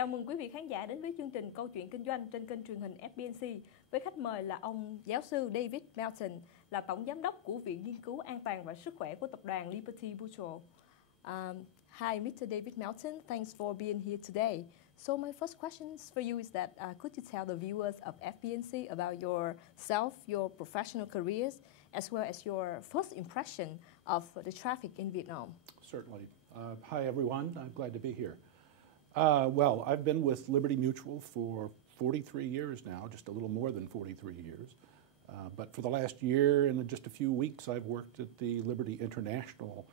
Chào mừng quý vị khán giả đến với chương trình Câu chuyện kinh doanh trên kênh truyền hình FBNC với khách mời là ông giáo sư David Melton, là tổng giám đốc của Viện Nghiên cứu An toàn và Sức khỏe của tập đoàn Liberty Mutual. Hi, Mr. David Melton. Thanks for being here today. So my first question for you is that could you tell the viewers of FBNC about yourself, your professional careers, as well as your first impression of the traffic in Vietnam? Certainly. Hi, everyone. I'm glad to be here. Well, I've been with Liberty Mutual for 43 years now, just a little more than 43 years. But for the last year and just a few weeks, I've worked at the Liberty International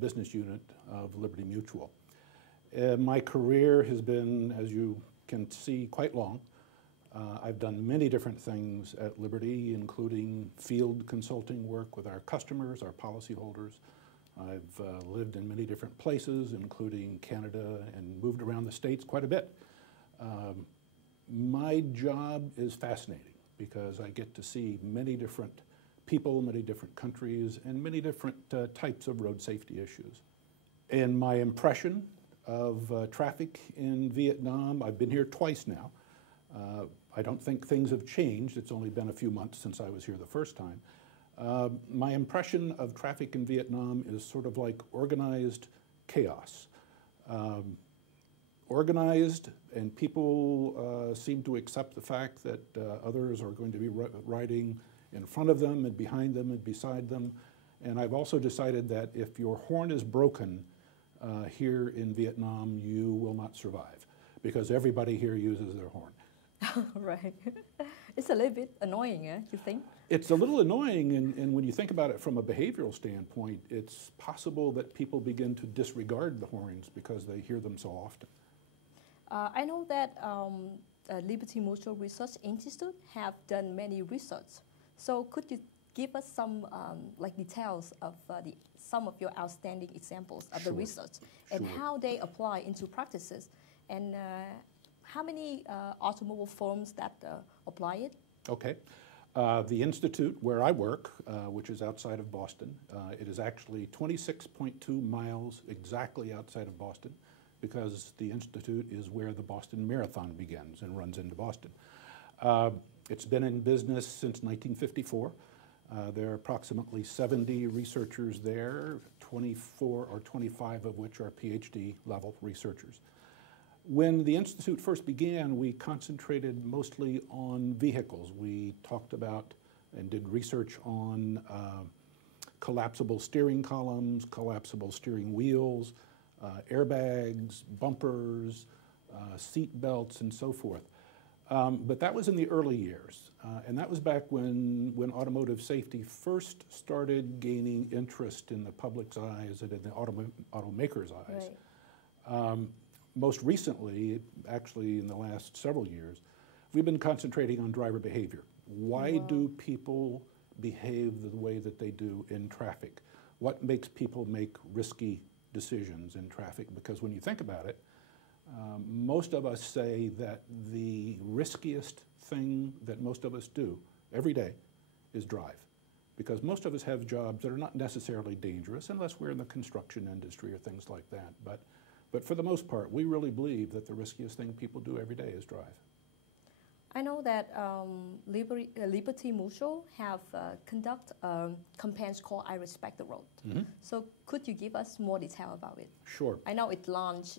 business unit of Liberty Mutual. My career has been, as you can see, quite long. I've done many different things at Liberty, including field consulting work with our customers, our policyholders. I've lived in many different places, including Canada, and moved around the States quite a bit. My job is fascinating because I get to see many different people, many different countries, and many different types of road safety issues. And my impression of traffic in Vietnam, I've been here twice now. I don't think things have changed. It's only been a few months since I was here the first time. My impression of traffic in Vietnam is sort of like organized chaos. Organized, and people seem to accept the fact that others are going to be riding in front of them and behind them and beside them. And I've also decided that if your horn is broken here in Vietnam, you will not survive, because everybody here uses their horn. Right. It's a little bit annoying, you think? It's a little annoying, and when you think about it from a behavioral standpoint, it's possible that people begin to disregard the horns because they hear them so often. I know that Liberty Mutual Research Institute have done many research. So could you give us some details of some of your outstanding examples of the research and how they apply into practices, and how many automobile firms that apply it? Okay. The institute where I work, which is outside of Boston, it is actually 26.2 miles exactly outside of Boston, because the institute is where the Boston Marathon begins and runs into Boston. It's been in business since 1954. There are approximately 70 researchers there, 24 or 25 of which are PhD level researchers. When the Institute first began, we concentrated mostly on vehicles. We talked about and did research on collapsible steering columns, collapsible steering wheels, airbags, bumpers, seat belts, and so forth. But that was in the early years, and that was back when automotive safety first started gaining interest in the public's eyes and in the automakers' eyes. Right. Most recently, actually in the last several years, we've been concentrating on driver behavior. Why do people behave the way that they do in traffic? What makes people make risky decisions in traffic? Because when you think about it, most of us say that the riskiest thing that most of us do every day is drive. Because most of us have jobs that are not necessarily dangerous unless we're in the construction industry or things like that. But for the most part, we really believe that the riskiest thing people do every day is drive. I know that Liberty Mutual have conduct campaigns called I Respect the Road. Mm-hmm. So could you give us more detail about it? Sure. I know it launched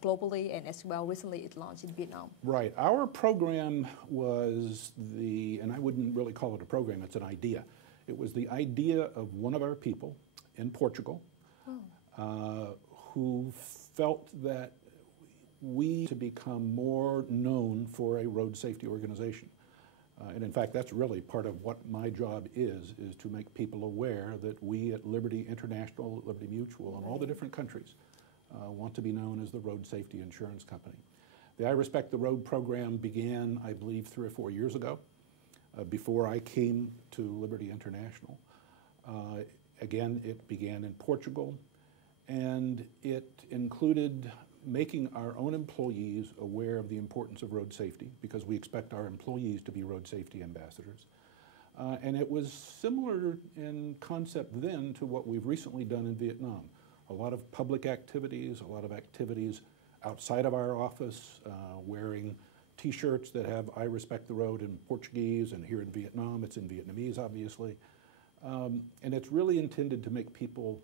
globally, and as well recently it launched in Vietnam. Right. Our program was and I wouldn't really call it a program, it's an idea. It was the idea of one of our people in Portugal who felt that we to become more known for a road safety organization. And in fact, that's really part of what my job is to make people aware that we at Liberty International, Liberty Mutual, and all the different countries want to be known as the road safety insurance company. The I Respect the Road program began, I believe, 3 or 4 years ago, before I came to Liberty International. Again, it began in Portugal, and it included making our own employees aware of the importance of road safety, because we expect our employees to be road safety ambassadors. And it was similar in concept then to what we've recently done in Vietnam. A lot of public activities, a lot of activities outside of our office, wearing T-shirts that have "I respect the road" in Portuguese, and here in Vietnam, it's in Vietnamese, obviously. And it's really intended to make people,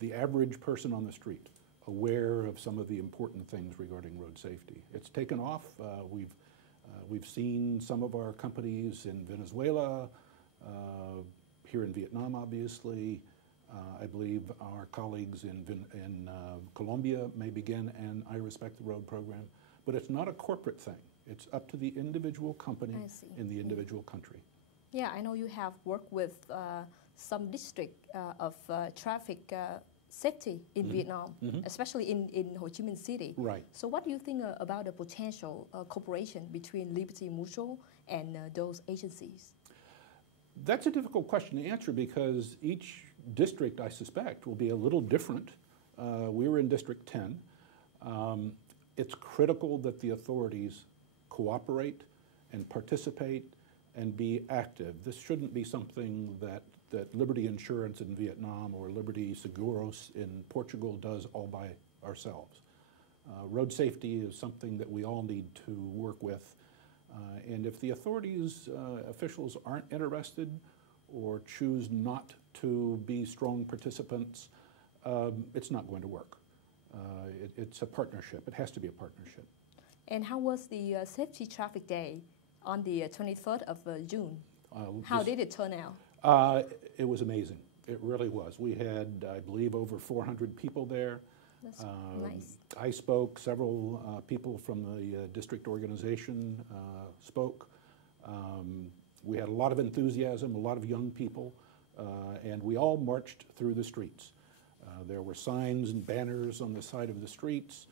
the average person on the street, aware of some of the important things regarding road safety. It's taken off. We've seen some of our companies in Venezuela, here in Vietnam, obviously. I believe our colleagues in Colombia may begin an I Respect the Road program. But it's not a corporate thing. It's up to the individual company in the individual country. Yeah, I know you have worked with some district of traffic safety in Vietnam, especially in Ho Chi Minh City. Right. So what do you think about the potential cooperation between Liberty Mutual and those agencies? That's a difficult question to answer because each district, I suspect, will be a little different. We were in District 10. It's critical that the authorities cooperate and participate and be active. This shouldn't be something that Liberty Insurance in Vietnam or Liberty Seguros in Portugal does all by ourselves. Road safety is something that we all need to work with. And if the authorities, officials aren't interested or choose not to be strong participants, it's not going to work. It's a partnership. It has to be a partnership. And how was the Safety Traffic Day on the 23rd of June? How did it turn out? It was amazing. It really was. We had, I believe, over 400 people there. That's nice. I spoke. Several people from the district organization spoke. We had a lot of enthusiasm, a lot of young people, and we all marched through the streets. There were signs and banners on the side of the streets,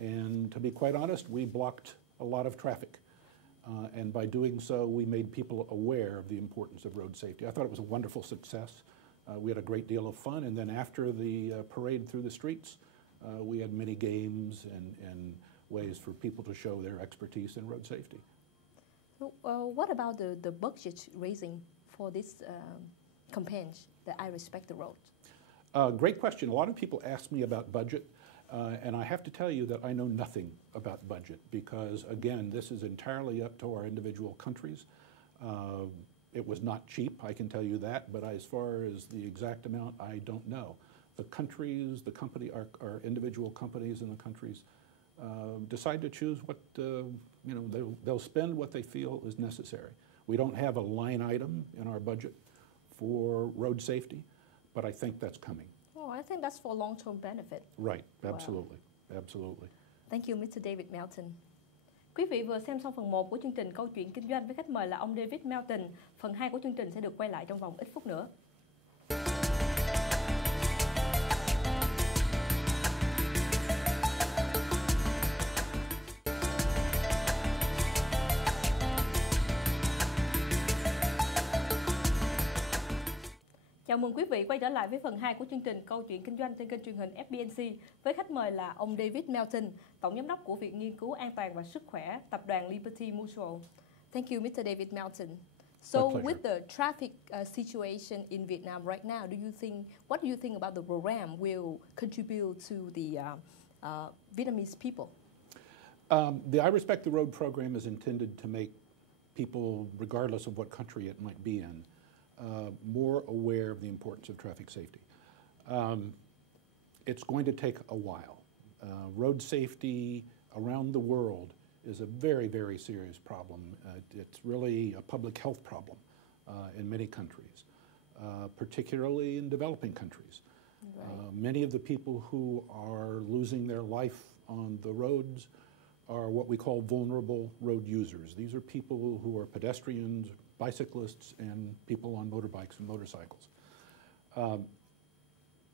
and to be quite honest, we blocked a lot of traffic. And by doing so, we made people aware of the importance of road safety. I thought it was a wonderful success. We had a great deal of fun, and then after the parade through the streets, we had many games and ways for people to show their expertise in road safety. So, what about the budget raising for this campaign, the I Respect the Road? Great question. A lot of people ask me about budget, and I have to tell you that I know nothing about budget because, again, this is entirely up to our individual countries. It was not cheap, I can tell you that, but as far as the exact amount, I don't know. The countries, our individual companies in the countries decide to choose what, they'll spend what they feel is necessary. We don't have a line item in our budget for road safety, but I think that's coming. Oh, I think that's for long-term benefit. Right, absolutely, absolutely. Thank you, Mr. David Melton. Quý vị vừa xem xong phần 1 của chương trình Câu chuyện kinh doanh với khách mời là ông David Melton. Phần 2 của chương trình sẽ được quay lại trong vòng ít phút nữa. Chào mừng quý vị quay trở lại với phần 2 của chương trình Câu chuyện kinh doanh trên kênh truyền hình FBNC với khách mời là ông David Melton, Tổng giám đốc của Viện Nghiên cứu An toàn và Sức khỏe, Tập đoàn Liberty Mutual. Thank you, Mr. David Melton. So, with the traffic situation in Vietnam right now, what do you think about the program will contribute to the Vietnamese people? The I Respect the Road program is intended to make people, regardless of what country it might be in, more aware of the importance of traffic safety. It's going to take a while. Road safety around the world is a very, very serious problem. It's really a public health problem in many countries, particularly in developing countries. Right. Many of the people who are losing their life on the roads are what we call vulnerable road users. These are people who are pedestrians, bicyclists, and people on motorbikes and motorcycles.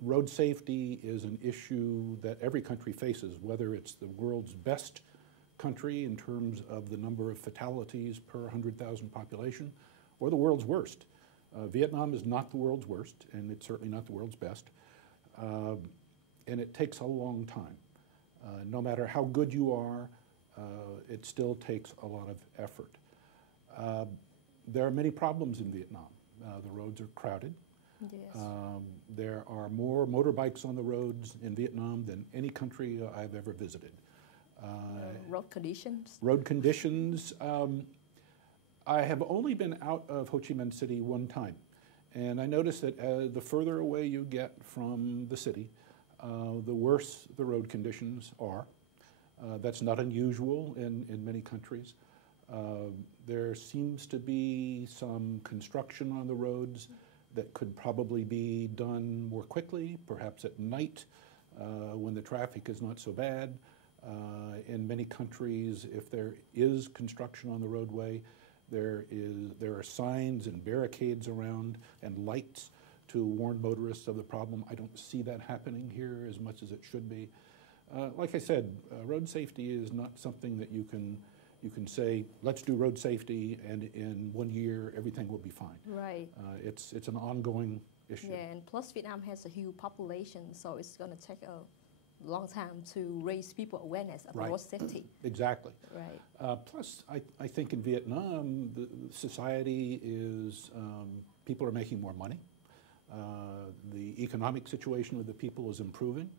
Road safety is an issue that every country faces, whether it's the world's best country in terms of the number of fatalities per 100,000 population, or the world's worst. Vietnam is not the world's worst, and it's certainly not the world's best. And it takes a long time. No matter how good you are, it still takes a lot of effort. There are many problems in Vietnam. The roads are crowded. Yes. There are more motorbikes on the roads in Vietnam than any country I've ever visited. Road conditions? Road conditions. I have only been out of Ho Chi Minh City one time, and I noticed that the further away you get from the city, the worse the road conditions are. That's not unusual in many countries. There seems to be some construction on the roads that could probably be done more quickly, perhaps at night when the traffic is not so bad. In many countries, if there is construction on the roadway, there are signs and barricades around and lights to warn motorists of the problem. I don't see that happening here as much as it should be. Like I said, road safety is not something that you can say, let's do road safety, and in 1 year everything will be fine. Right. It's an ongoing issue. Yeah, and plus Vietnam has a huge population, so it's going to take a long time to raise people awareness of road safety. Exactly. Right. Plus, I think in Vietnam, the society is, people are making more money. The economic situation of the people is improving.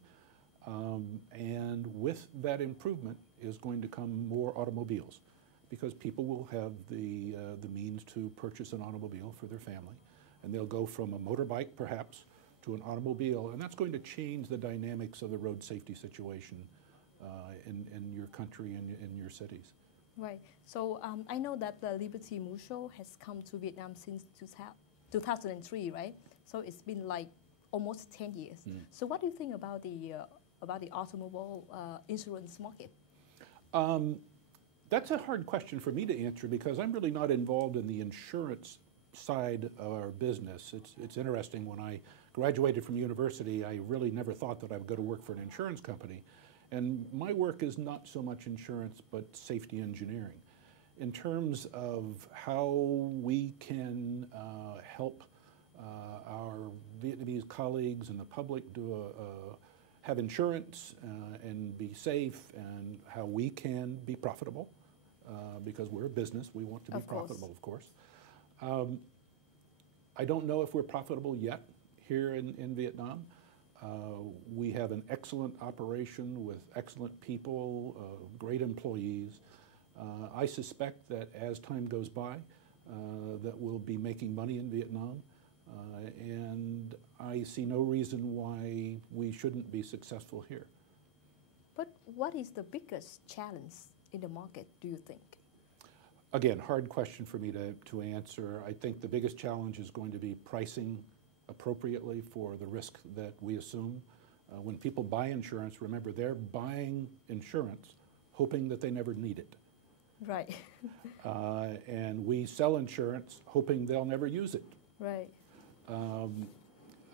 And with that improvement is going to come more automobiles, because people will have the means to purchase an automobile for their family. And they'll go from a motorbike, perhaps, to an automobile, and that's going to change the dynamics of the road safety situation in your country and in your cities. Right. So I know that the Liberty Mutual has come to Vietnam since 2003, right? So it's been like almost 10 years. So what do you think about the automobile insurance market? That's a hard question for me to answer, because I'm really not involved in the insurance side of our business. It's interesting, when I graduated from university, I really never thought that I would go to work for an insurance company. And my work is not so much insurance, but safety engineering. In terms of how we can help our Vietnamese colleagues and the public have insurance and be safe, and how we can be profitable, because we're a business, we want to be profitable, of course. I don't know if we're profitable yet here in Vietnam. We have an excellent operation with excellent people, great employees. I suspect that as time goes by, that we'll be making money in Vietnam, and I see no reason why we shouldn't be successful here. But what is the biggest challenge in the market, do you think? Again, hard question for me to answer. I think the biggest challenge is going to be pricing appropriately for the risk that we assume. When people buy insurance, remember, they're buying insurance hoping that they never need it. Right. And we sell insurance hoping they'll never use it. Right.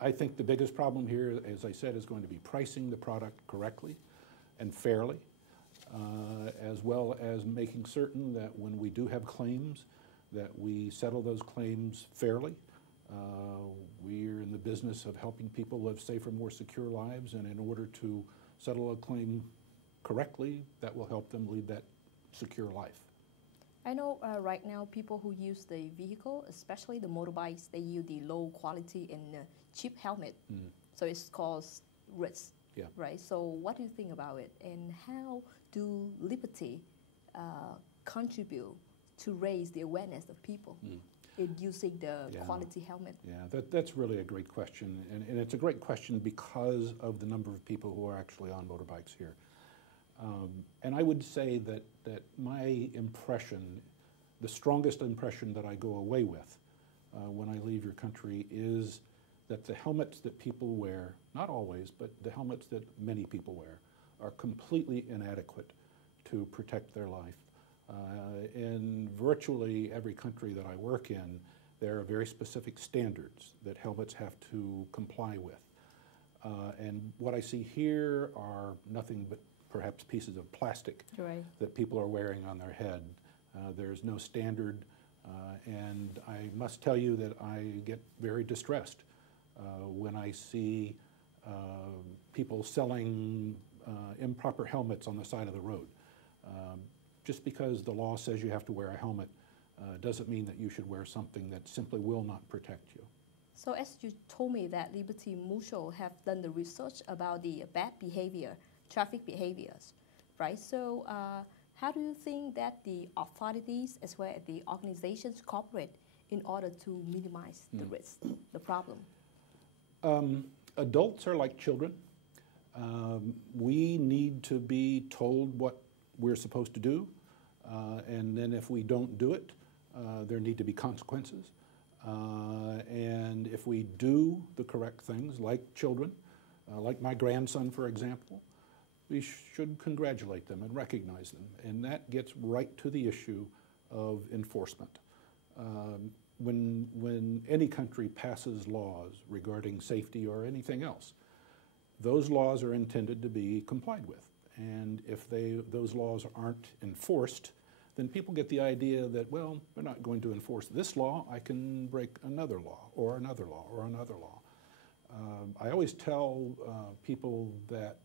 I think the biggest problem here, as I said, is going to be pricing the product correctly and fairly, as well as making certain that when we do have claims, that we settle those claims fairly. We're in the business of helping people live safer, more secure lives, and in order to settle a claim correctly, that will help them lead that secure life. I know right now people who use the vehicle, especially the motorbikes, they use the low quality and cheap helmet. So it's caused risk, right? So what do you think about it? And how do Liberty contribute to raise the awareness of people in using the quality helmet? Yeah, that's really a great question. And it's a great question because of the number of people who are actually on motorbikes here. And I would say that my impression, the strongest impression that I go away with when I leave your country, is that the helmets that people wear, not always, but the helmets that many people wear, are completely inadequate to protect their life. In virtually every country that I work in, there are very specific standards that helmets have to comply with. And what I see here are nothing but perhaps pieces of plastic that people are wearing on their head. There's no standard, and I must tell you that I get very distressed when I see people selling improper helmets on the side of the road. Just because the law says you have to wear a helmet doesn't mean that you should wear something that simply will not protect you. So as you told me that Liberty Mutual have done the research about the bad behavior, traffic behaviors, right? So how do you think that the authorities as well as the organizations cooperate in order to minimize the risk, the problem? Adults are like children. We need to be told what we're supposed to do, and then if we don't do it, there need to be consequences. And if we do the correct things, like children, like my grandson, for example, we should congratulate them and recognize them. And that gets right to the issue of enforcement. When any country passes laws regarding safety or anything else, those laws are intended to be complied with. And if those laws aren't enforced, then people get the idea that, well, we're not going to enforce this law, I can break another law, or another law, or another law. I always tell people that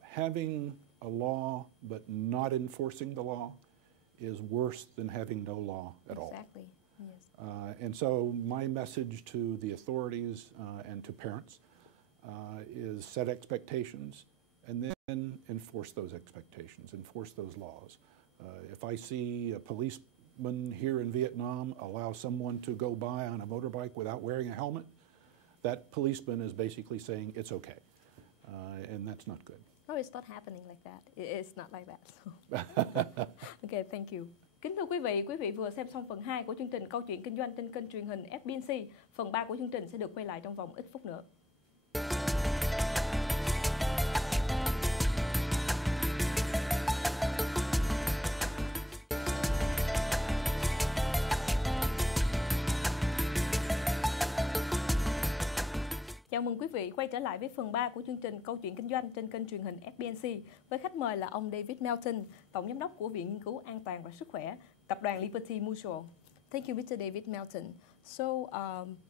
having a law but not enforcing the law is worse than having no law at all. Exactly, yes. And so my message to the authorities and to parents is set expectations and then enforce those expectations, enforce those laws. If I see a policeman here in Vietnam allow someone to go by on a motorbike without wearing a helmet, that policeman is basically saying it's okay, and that's not good. No, it's not happening like that. It's not like that. So. Okay, thank you. Kính thưa quý vị vừa xem xong phần 2 của chương trình Câu chuyện kinh doanh trên kênh truyền hình FBNC. Phần 3 của chương trình sẽ được quay lại trong vòng ít phút nữa. Chào mừng quý vị quay trở lại với phần 3 của chương trình Câu chuyện kinh doanh trên kênh truyền hình FBNC với khách mời là ông David Melton, Tổng Giám đốc của Viện Nghiên cứu An toàn và Sức khỏe, Tập đoàn Liberty Mutual. Thank you, Mr. David Melton. So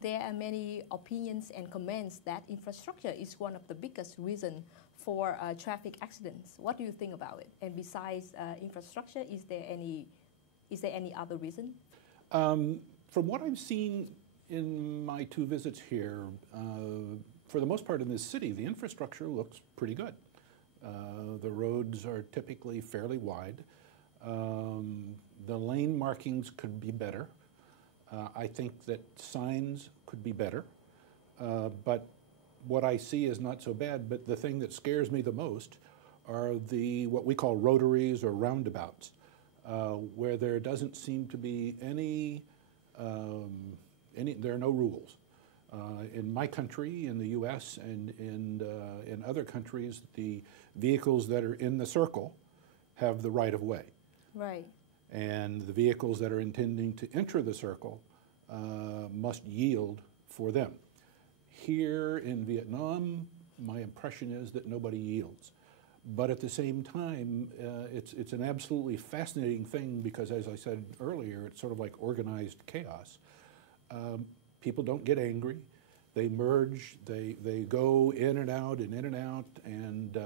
there are many opinions and comments that infrastructure is one of the biggest reasons for traffic accidents. What do you think about it? And besides infrastructure, is there any other reason? From what I've seen in my 2 visits here, for the most part in this city, the infrastructure looks pretty good. The roads are typically fairly wide. The lane markings could be better. I think that signs could be better. But what I see is not so bad, but the thing that scares me the most are what we call rotaries or roundabouts, where there doesn't seem to be there are no rules. In my country, in the U.S., and in other countries, the vehicles that are in the circle have the right of way. Right. And the vehicles that are intending to enter the circle must yield for them. Here in Vietnam, my impression is that nobody yields. But at the same time, it's an absolutely fascinating thing because, as I said earlier, it's sort of like organized chaos. People don't get angry. They merge. They go in and out and in and out, and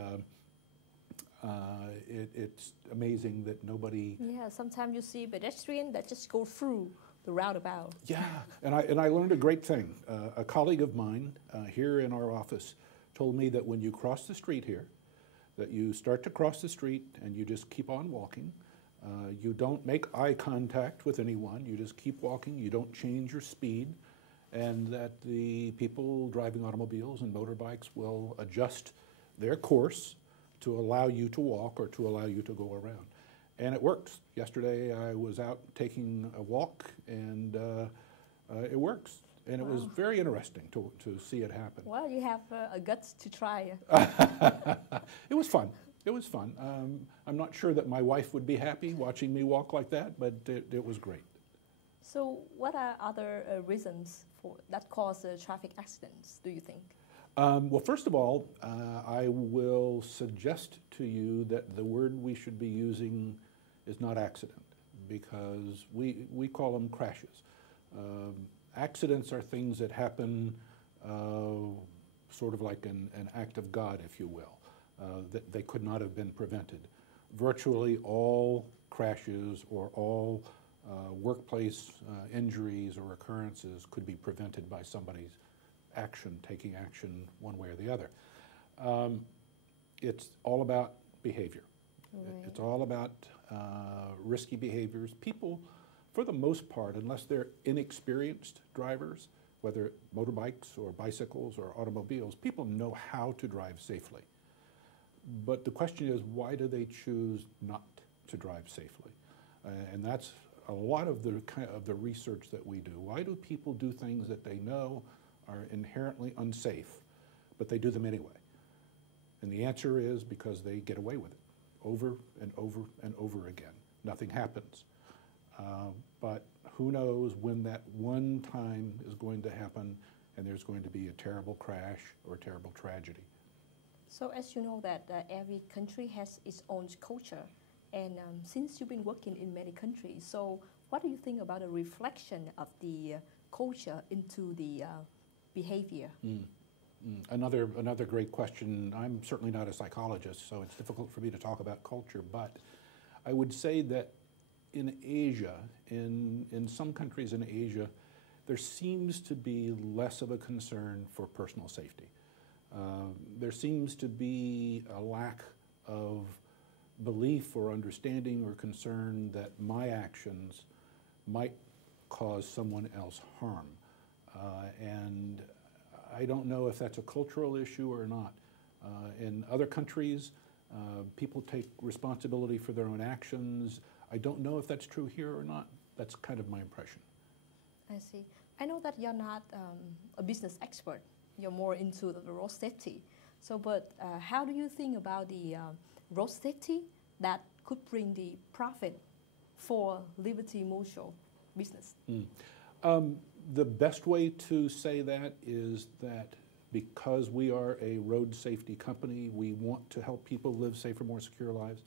it's amazing that nobody. Yeah, sometimes you see pedestrians that just go through the roundabout. Yeah, and I learned a great thing. A colleague of mine here in our office told me that when you cross the street here, that you start to cross the street and you just keep on walking. You don't make eye contact with anyone. You just keep walking. You don't change your speed. And that the people driving automobiles and motorbikes will adjust their course to allow you to walk or to allow you to go around. And it works. Yesterday I was out taking a walk, and it works. And it was very interesting to see it happen. Well, you have a guts to try. It was fun. It was fun. I'm not sure that my wife would be happy watching me walk like that, but it was great. So what are other reasons that cause traffic accidents, do you think? Well, first of all, I will suggest to you that the word we should be using is not accident, because we call them crashes. Accidents are things that happen sort of like an act of God, if you will. That they could not have been prevented. Virtually all crashes or all workplace injuries or occurrences could be prevented by somebody's taking action one way or the other. It's all about behavior. Right. It's all about risky behaviors. People, for the most part, unless they're inexperienced drivers, whether motorbikes or bicycles or automobiles, people know how to drive safely. But the question is, why do they choose not to drive safely? And that's a lot of the research that we do. Why do people do things that they know are inherently unsafe, but they do them anyway? And the answer is because they get away with it over and over and over again. Nothing happens. But who knows when that one time is going to happen and there's going to be a terrible crash or a terrible tragedy. So as you know that every country has its own culture, and since you've been working in many countries, so what do you think about a reflection of the culture into the behavior? Another great question. I'm certainly not a psychologist, so it's difficult for me to talk about culture, but I would say that in Asia, in some countries in Asia, there seems to be less of a concern for personal safety. There seems to be a lack of belief or understanding or concern that my actions might cause someone else harm. And I don't know if that's a cultural issue or not. In other countries, people take responsibility for their own actions. I don't know if that's true here or not. That's kind of my impression. I see. I know that you're not a business expert. You're more into the road safety. So, but how do you think about the road safety that could bring the profit for Liberty Mutual business? The best way to say that is that because we are a road safety company, we want to help people live safer, more secure lives.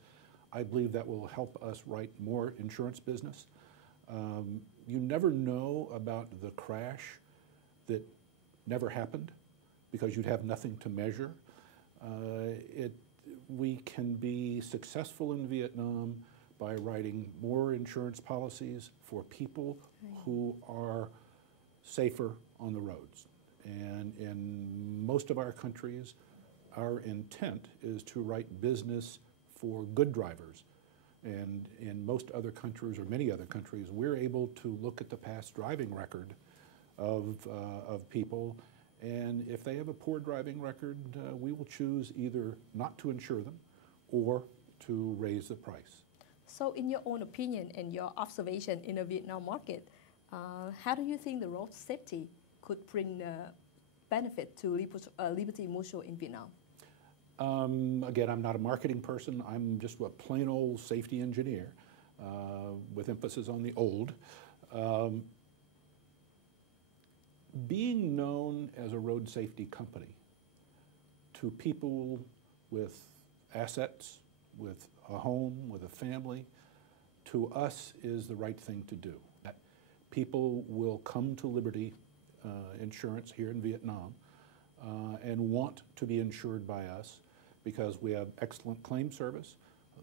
I believe that will help us write more insurance business. You never know about the crash that never happened because you'd have nothing to measure. We can be successful in Vietnam by writing more insurance policies for people who are safer on the roads. And in most of our countries, our intent is to write business for good drivers. And in most other countries, or many other countries, we're able to look at the past driving record of people, and if they have a poor driving record, we will choose either not to insure them or to raise the price. So in your own opinion and your observation in the Vietnam market, how do you think the road safety could bring benefit to Liberty Mutual in Vietnam? Again, I'm not a marketing person. I'm just a plain old safety engineer with emphasis on the old. Being known as a road safety company to people with assets, with a home, with a family, to us is the right thing to do. People will come to Liberty Insurance here in Vietnam and want to be insured by us because we have excellent claim service,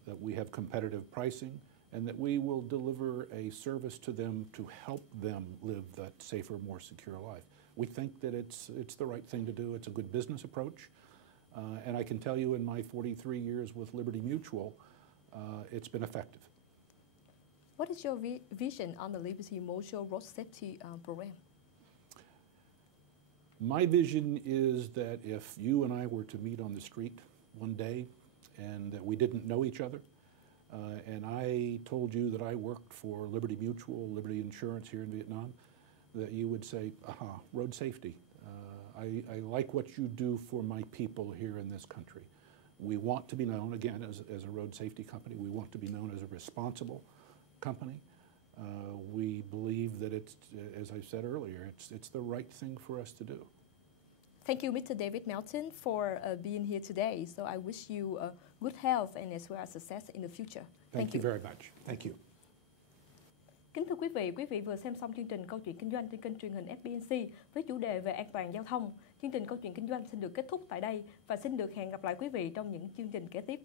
that we have competitive pricing, and that we will deliver a service to them to help them live that safer, more secure life. We think that it's the right thing to do. It's a good business approach. And I can tell you in my 43 years with Liberty Mutual, it's been effective. What is your vision on the Liberty Mutual road safety program? My vision is that if you and I were to meet on the street one day and that we didn't know each other, and I told you that I worked for Liberty Mutual, Liberty Insurance here in Vietnam, that you would say, aha, road safety. I like what you do for my people here in this country. We want to be known, again, as a road safety company. We want to be known as a responsible company. We believe that it's, as I said earlier, it's the right thing for us to do. Thank you, Mr. David Melton, for being here today. So I wish you good health and as well as success in the future. Thank you very much. Thank you. Kính thưa quý vị vừa xem xong chương trình Câu chuyện kinh doanh trên kênh truyền hình FBNC với chủ đề về an toàn giao thông. Chương trình Câu chuyện kinh doanh xin được kết thúc tại đây và xin được hẹn gặp lại quý vị trong những chương trình kế tiếp.